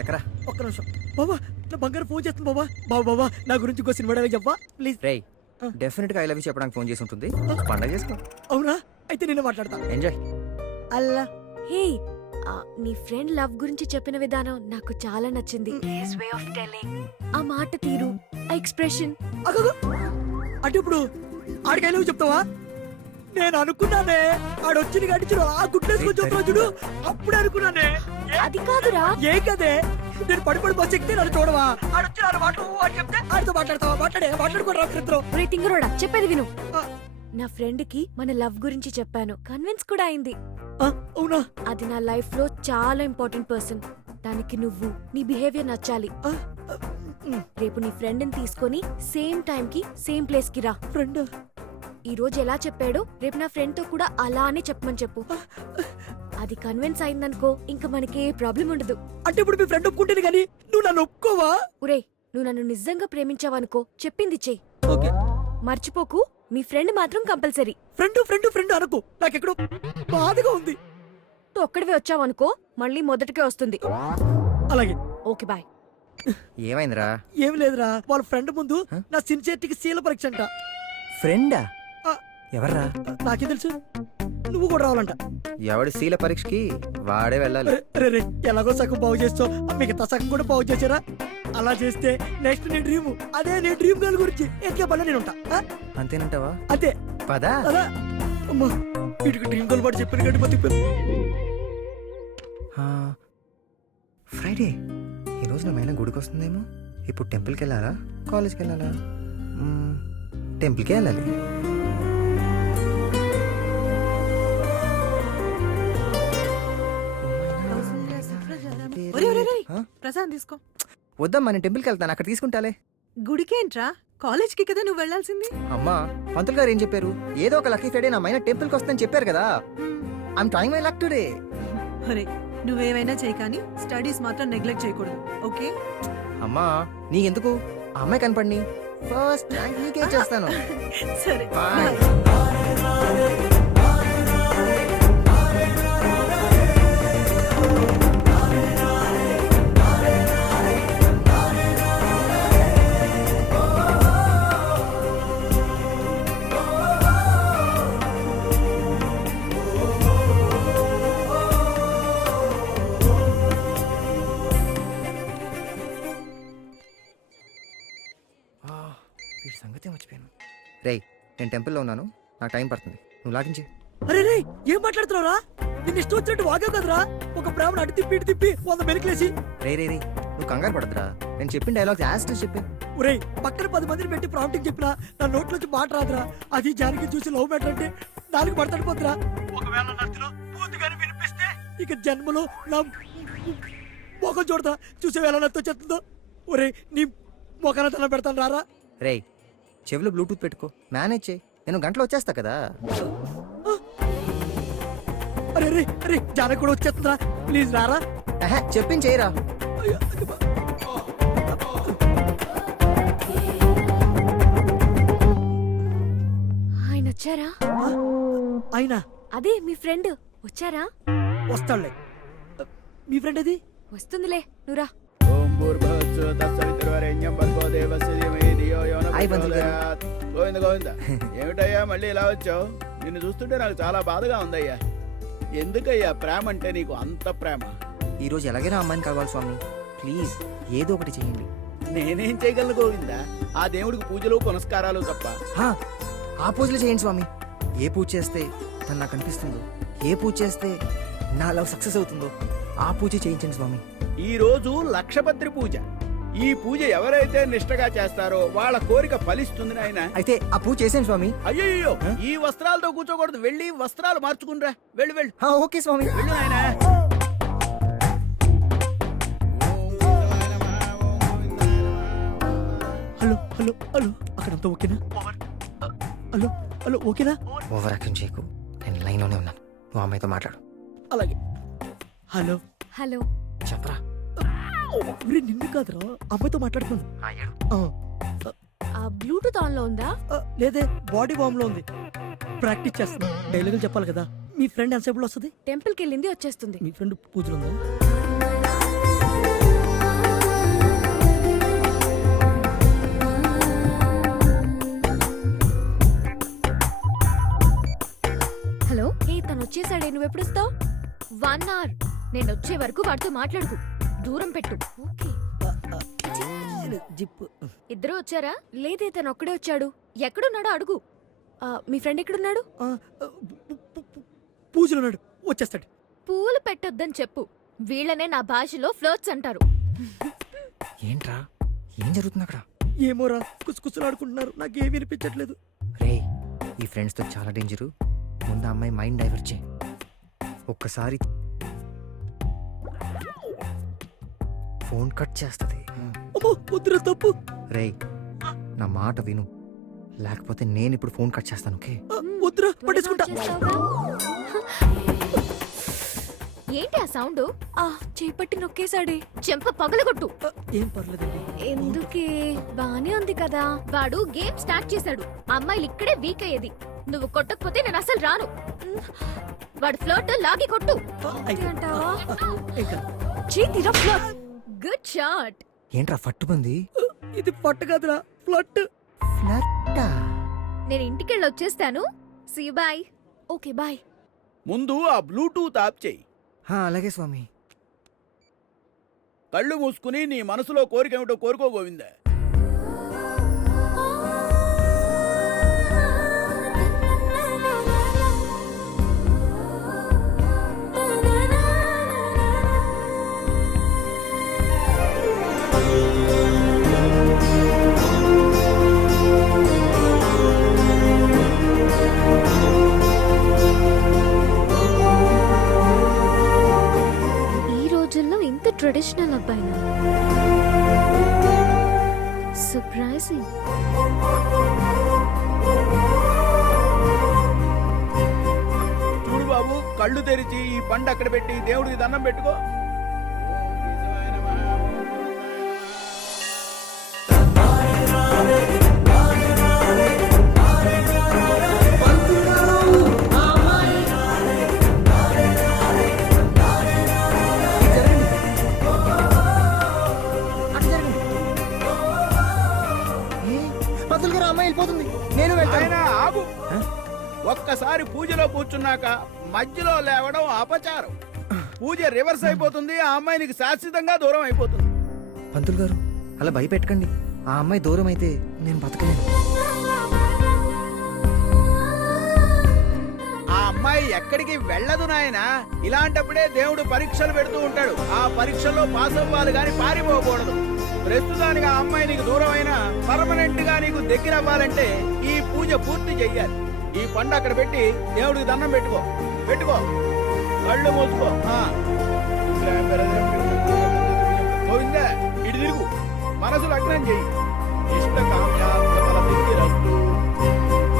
ఎక్కరా? ఒక్క నిమిషం బాబా, నా బంగారు ఫోన్ చేస్తుంది బాబా. బాబా నా గురించి ఇంకో సినిమా డైలాగ్ చెప్పా ప్లీజ్. రేయ్ డెఫినెట్ గా ఐ లవ్ యూ చెప్పడానికి ఫోన్ చేసి ఉంటుంది. పండగ చేసుకో. అవునా? అయితే నేను మాట్లాడతా. ఎంజాయ్. అల్లా హే, నీ ఫ్రెండ్ లవ్ గురించి చెప్పిన విధానం నాకు చాలా నచ్చింది. His way of telling, ఆ మాట తీరు, ఆ ఎక్స్ప్రెషన్. అంటే ఇప్పుడు ఆడికి ఐ లవ్ చెప్తావా? నేను అనుకున్నానే ఆడొచ్చింది కాబట్టి ఆ గుడ్డేసుకొని చెప్తున్నా చూడు, అప్పుడే అనుకున్నానే. అది కాదురా. ఏ కదే నేను పడిపడి బస్ ఎక్కితే నన్ను చూడవా? ఆడొచ్చి ఆడ మాటలు అని చెప్తే ఆడితో మాట్లాడతావా? మాట్లాడుకోరా ఇద్దరు. రే తింగరోడా, చెప్పేది విను. నా ఫ్రెండ్ కి మన లవ్ గురించి చెప్పాను, కన్విన్స్ కూడా అయింది. అవునా? అది నా లైఫ్ లో చాలా ఇంపార్టెంట్ పర్సన్. దానికి నువ్వు, నీ బిహేవియర్ నచ్చాలి. రేపు నీ ఫ్రెండ్ ని తీసుకొని సేమ్ టైం కి సేమ్ ప్లేస్ కి రా. ఫ్రెండ్ ఈ రోజు ఎలా చెప్పాడో రేపు నా ఫ్రెండ్ తో కూడా అలానే చెప్పమని చెప్పు. అది కన్విన్స్ అయిందనుకో, ఇంకా మనకే ప్రాబ్లం ఉండదు. అంటే ఇప్పుడు మీ ఫ్రెండ్ ఒప్పుకుంటేనే కానీ నువ్వు నన్ను ఒప్పుకోవా? ఒరే, నువ్వు నన్ను నిజంగా ప్రేమించావనుకో, చెప్పింది చెయ్యి. ఓకే. మర్చిపోకు, మీ ఫ్రెండ్ మాత్రం కంపల్సరీ. ఫ్రెండ్ అనుకో, నాకెక్కడో బాధగా ఉంది. నువ్వు ఒక్కడివే వచ్చావనుకో, మళ్ళీ మొదటికే వస్తుంది. అలాగే. Okay bye. ఏమైందిరా? ఏం లేదురా, వాళ్ళ ఫ్రెండ్ ముందు నా సిన్సియరిటీకి శీల పరీక్ష అంట. ఫ్రెండా? ఎవర్రా? నాకేం తెలుసు, నువ్వు కూడా రావాలంట. ఎవడి శీల పరీక్షకి వాడే వెళ్ళాలి. రే ఎలాగో సగం బాగు చేస్తావు, మిగతా సగం కూడా బాగు చేశారా? అలా చేస్తే నెక్స్ట్ నీ డ్రీమ్, అదే నీ డ్రీమ్ గర్ల్ గురించి ఎత్తుకే పనులు నేను ఉంటా. అంతేనంటావా? అంతే పదా. అలా అమ్మా, వీటికి డ్రీమ్ గర్ల్ పాటు చెప్పిన గడ్డి పత్తి. ఫ్రైడే ఈ రోజు నా మైనా గుడికి వస్తుందేమో. ఇప్పుడు టెంపుల్కి వెళ్ళాలా, కాలేజ్కి వెళ్ళాలా? టెంపుల్కే వెళ్ళాలి. ప్రసాద్ తీసుకో. వద్దమ్మా, నేను టెంపుల్కి వెళ్తాను, అక్కడ తీసుకుంటాలే. గుడికేంట్రా, కాలేజ్ కి కదా నువ్వు వెళ్లాల్సింది. అమ్మా, పంతులు గారు ఏం చెప్పారు? ఏదో ఒక లక్కీ ఫ్రైడే నా మైనా టెంపుల్కి వస్తుందని చెప్పారు కదా. I'm trying my luck today. అరే నువ్వేమైనా చేయి కానీ స్టడీస్ మాత్రం నెగ్లెక్ట్ చేయకూడదు, ఓకే? అమ్మా నీకెందుకు, ఆ అమ్మాయి కనపడిని ఫస్ట్ ర్యాంక్ నీకే చేస్తాను. సరే Bye. వీడి సంగతి మర్చిపోయాను. రేయ్ నేను టెంపుల్లో ఉన్నాను, నాకు టైం పడుతుంది, నువ్వు లాగించి. అరే రే, ఏం మాట్లాడుతున్నావురా? నిన్ను ఇష్టం వచ్చినట్టు వాగావు కదరా. ఒక ప్రేమను అటు తిప్పి ఇటు తిప్పి 100 మెలికలేసి. రే నువ్వు కంగారు పడద్దురా, నేను చెప్పిన డైలాగ్స్ యాస్టల్ చెప్పి. ఒరే, పక్కన 10 మందిని పెట్టి ప్రాంప్టింగ్ చెప్పినా నా నోట్లోంచి మాట రాదురా. అది జానికి చూసి లవ్ మ్యాటర్ అంటే దానికి పడతాడిపోతురా. ఒకవేళ నచ్చులో పూర్తిగానే వినిపిస్తే ఇక జన్మలో నా మొఖం చూడతా. చూసే వేళ నచ్చో చెప్తుందో. ఒరే నీ మొఖాన తన పెడతాను రారా. రేయ్ చెవిలో బ్లూటూత్ పెట్టుకో, మేనేజ్ చేయి, నేను గంటలో వచ్చేస్తా కదా. అరే రే అరే, జానకి కూడా వచ్చేస్తుందా? ప్లీజ్ రారా. చెప్పింది చేయరా. ఆయన వచ్చారా? అయినా అదే మీ ఫ్రెండ్ వచ్చారా? వస్తాడులే. మీ ఫ్రెండ్ అది వస్తుందిలే, నువ్వురా. ఏమిటయ్యా మళ్ళీ ఇలా వచ్చావు? నిన్ను చూస్తుంటే నాకు చాలా బాధగా ఉందయ్యా. ఎందుకయ్యా ప్రేమ అంటే నీకు అంత ప్రేమ? ఈ రోజు ఎలాగైనా అమ్మాయిని కలవాలి స్వామి, ప్లీజ్ ఏదో ఒకటి చేయండి. నేనేం చేయగలను గోవిందా? ఆ దేవుడికి పూజలు పునస్కారాలు తప్ప. ఆ పూజలు చేయండి స్వామి. ఏ పూజ చేస్తే తను నాకు అనిపిస్తుందో, ఏ పూజ చేస్తే నా లవ్ సక్సెస్ అవుతుందో ఆ పూజ చేయించండి స్వామి. ఈ రోజు లక్షపత్రి పూజ. ఈ పూజ ఎవరైతే నిష్టగా చేస్తారో వాళ్ళ కోరిక ఫలిస్తుంది నాయన. అయితే ఆ పూజ చేసేయండి స్వామి. అయ్యో, ఈ వస్త్రాలతో కూర్చోకూడదు, వెళ్ళి వస్త్రాలు మార్చుకునిరా. వెళ్ళు వెళ్ళు. ఓకే స్వామి. వెళ్ళు నాయన. హలో హలో హలో, అక్కడంతా ఓకేనా? హలో హలో ఓకేనా? ఓవర్ యాక్షన్ చేయకు, నేను లైన్లోనే ఉన్నాను, నువ్వు అమ్మాయితో మాట్లాడు. అలాగే. Hello hello. చెప్పరా. నిన్ను కాదురా, అమ్మాయితో మాట్లాడుతున్నాను. ఆ బ్లూటూత్ ఆన్ లో ఉందా? లేదే, బాడీ వామ్ లో ఉంది. ప్రాక్టీస్ చేస్తున్నా, డైలాగులు చెప్పాలి కదా. మీ ఫ్రెండ్ ఎంతసేపులో వస్తుంది? టెంపుల్ కి వెళ్ళింది, వచ్చేస్తుంది. మీ ఫ్రెండ్ పూజలు ఉందా? 1 అవర్. నేను వచ్చే వరకు వాడితో మాట్లాడుకు. దూరం పెట్టు. ఓకే. జిప్ ఇద్దరు వచ్చారా? లేదే, తను ఒక్కడే వచ్చాడు. ఎక్కడున్నాడో అడుగు. మీ ఫ్రెండ్ ఎక్కడున్నాడు? పూజలు ఉన్నాడు, వచ్చేస్తాడు. పూలు పెట్టొద్దని చెప్పు. వీళ్ళనే నా భాషలో ఫ్లోట్స్ అంటారు. ఏంట్రా ఏం జరుగుతుంది అక్కడ? ఏమోరా, కుసుకుసులాడుకుంటున్నారు, నాకేం వినిపించట్లేదు. రే ఈ ఫ్రెండ్స్తో చాలా డేంజరు. ముందు ఆ అమ్మాయి మైండ్ డైవర్ట్ చేయి. ఒక్కసారి ఫోన్ కట్ చేస్తుంది. అమ్మో, వద్దురా, తప్పు. రే నా మాట విను, లేకపోతే నేను ఇప్పుడు ఫోన్ కట్ చేస్తాను. ఓకే? వద్దురా, పట్టేసుకుంటా. ఏంటి ఆ సౌండ్? చేపట్టి నొక్కేశాడే. చెంప పగలగొట్టు. ఏం పర్లేదండి. ఎందుకే? బానే ఉంది కదా. వాడు గేమ్ స్టార్ట్ చేశాడు. అమ్మాయిలు ఇక్కడే వీక్ అయ్యేది. నువ్వు కొట్టకపోతే నేను అసలు రాను. వాడు ఫ్లోట్ లాగి కొట్టు. అంతే అంటావా? ఇంకా చేతిరా ఫ్లోట్. Good shot. ఏంట్రా ఫట్టుబంది? ఇది పట్టు కాదురా, ఫ్లట్. ఫ్లట్టా? నేను ఇంటికెళ్ళి వచ్చేస్తాను. See bye. Okay bye. ముందు ఆ బ్లూటూత్ ఆఫ్ చేయి. అలాగే స్వామి. కళ్ళు మూసుకుని నీ మనసులో కోరిక ఏమిటో కోరుకో గోవింద. ఈ రోజుల్లో ఇంత ట్రెడిషనల్ అబ్బాయినా? సర్ప్రైజింగ్. చూడు బాబు, కళ్ళు తెరిచి ఈ పండు అక్కడ పెట్టి దేవుడికి దండం పెట్టుకో. పంతులు గారు అమ్మాయి వెళ్ళిపోతుంది, నేను ఆయన ఆగు. ఒక్కసారి పూజలో కూర్చున్నాక మధ్యలో లేవడం అపచారం. పూజ రివర్స్ అయిపోతుంది, ఆ అమ్మాయి నీకు శాశ్వతంగా దూరం అయిపోతుంది. పంతులు గారు అలా భయపెట్టకండి. ఆ అమ్మాయి దూరం అయితే నేను బతకలేను. ఆ అమ్మాయి ఎక్కడికి వెళ్ళదు నాయనా. ఇలాంటప్పుడే దేవుడు పరీక్షలు పెడుతూ ఉంటాడు. ఆ పరీక్షల్లో పాస్ అవ్వాలి గాని పారిపోకూడదు. ప్రస్తుతానికి ఆ అమ్మాయి నీకు దూరం అయినా పర్మనెంట్ గా నీకు దగ్గర అవ్వాలంటే ఈ పూజ పూర్తి చెయ్యాలి. ఈ పండు అక్కడ పెట్టి దేవుడికి దండం పెట్టుకో. పెట్టుకో, కళ్ళు మూసుకో. గోవిందా, ఇటు తిరుగు, మనసు లగ్నం చెయ్యి. ఇష్ట కామ్యా